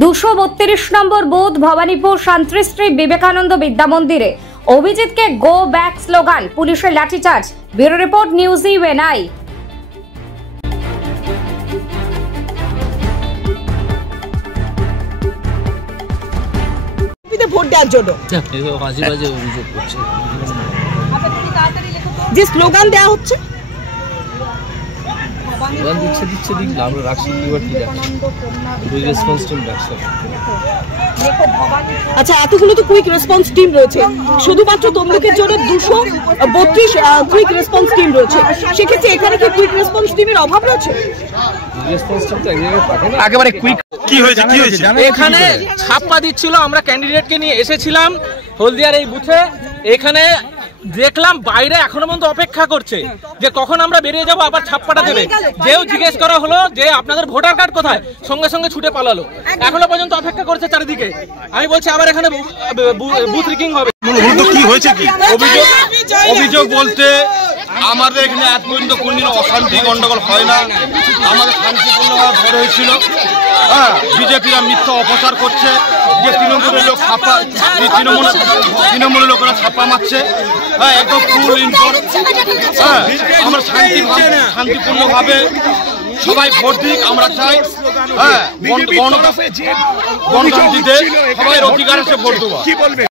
232 নম্বর বুথ ভবানীপুর শান্তিশ্রী বিবেকানন্দ বিদ্যা মন্দিরে অভিজিৎকে গো ব্যাক স্লোগান, পুলিশের লাঠিচার্জ। Bureau report, news UNI. Vote দেওয়ার জন্য যে স্লোগান দেওয়া হচ্ছে, আচ্ছা এতগুলো তো কুইক রেসপন্স টিম রয়েছে, শুধুমাত্র তমলুকের জন্য 232 কুইক রেসপন্স টিম রয়েছে, সেক্ষেত্রে এখানে কি কুইক রেসপন্স টিমের অভাব রয়েছে? একেবারে কুইক কি হয়েছে এখানে ছাপ্পা দিচ্ছিল, আমরা ক্যান্ডিডেটকে নিয়ে এসেছিলাম হলদিয়ার এই বুথে। এখানে দেখলাম বাইরে এখনো পর্যন্ত অপেক্ষা করছে যে কখন আমরা বেরিয়ে যাব, আবার ছাপ্পাটা দেবে। যেও জিজ্ঞেস করা হলো যে আপনাদের ভোটার কার্ড কোথায়, সঙ্গে সঙ্গে ছুটে পালালো। এখনো পর্যন্ত অপেক্ষা করছে চারিদিকে। আমি বলছি আবার এখানে বুথ রিকিং হবে। কি হয়েছে কি অভিযোগ বলতে আমাদের এখানে এত পর্যন্ত কোনো অশান্তি গন্ডগোল হয় না, আমাদের শান্তিপূর্ণভাবে ভোট হয়েছিল। হ্যাঁ, বিজেপিরা মিথ্যা অপচার করছে যে তৃণমূলের লোক ছাপা, তৃণমূলের লোকেরা ছাপা মারছে। হ্যাঁ, একদম ফুল ইনফর্ম। হ্যাঁ, আমরা শান্তিপূর্ণভাবে সবাই ভোট দিক, আমরা চাই। হ্যাঁ, গণতন্ত্রীদের সবাই অধিকার আছে ভোট দেওয়া।